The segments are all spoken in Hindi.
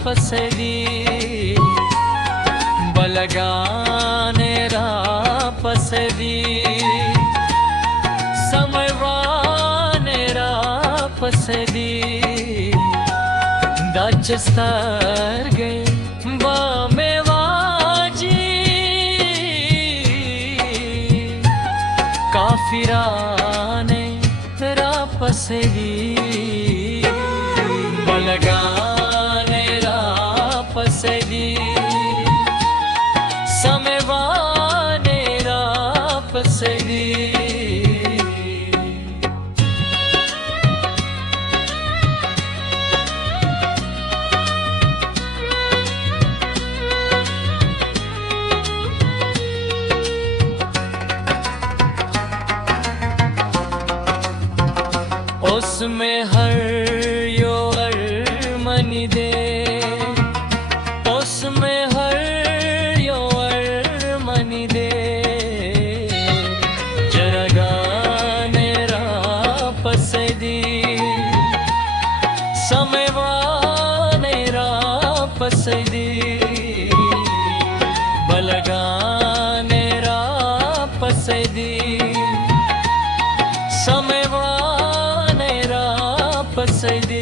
रापसदी बलगाने रापसदी समयवाने रापसदी दाचस्तार्गे बामेवाजी काफिराने रापसदी बलगाने रापसदी समयवाने रापसदी उसमें हर योर मनी दे उसमें हर योर मनी दे जरगाने रापसदी समयवाने रापसदी बलगाने रापसदी समयवाने रापसदी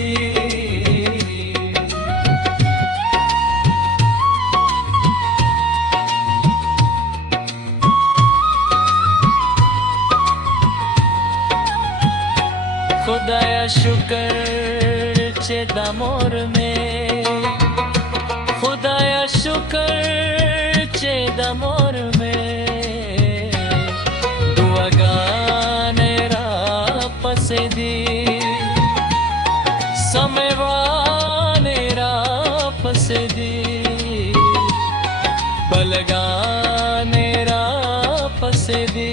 खुदाया शुक्र चे दामोर में खुदाया शुक्र चे दामोर में दुआ गाने रापसदी समयवाने रापसदी बलगाने रापसदी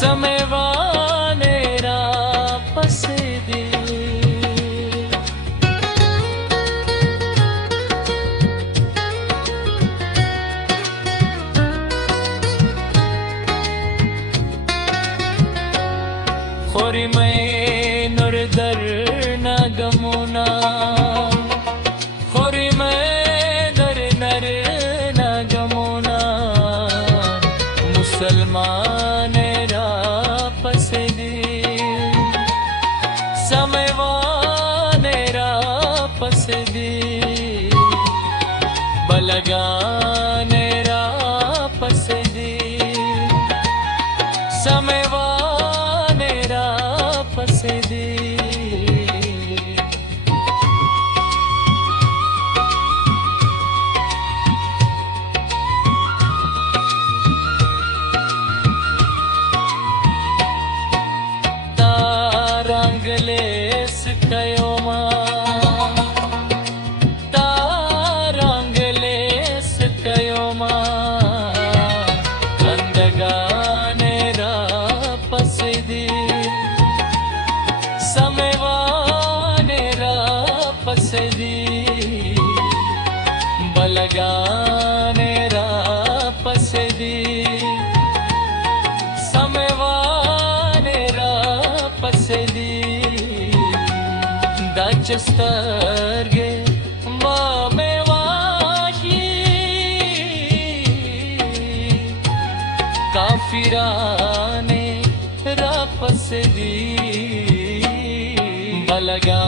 समयवाने रापसदी खोरी मैं नूर दर ना गमुना खोरी मैं दर नर ना गमुना मुसलमान रापसदी समयवाने रापसदी बलगाने रापसदी समयवाने रापसदी तारंगलेस कयोमा तारंगलेस कयोमा कंदगाने रापसदी समयवाने रापसदी बलगाने रापसदी समयवाने रापसदी दाचस्तार्गे बामेवाशी काफिराने रापसदी बलगा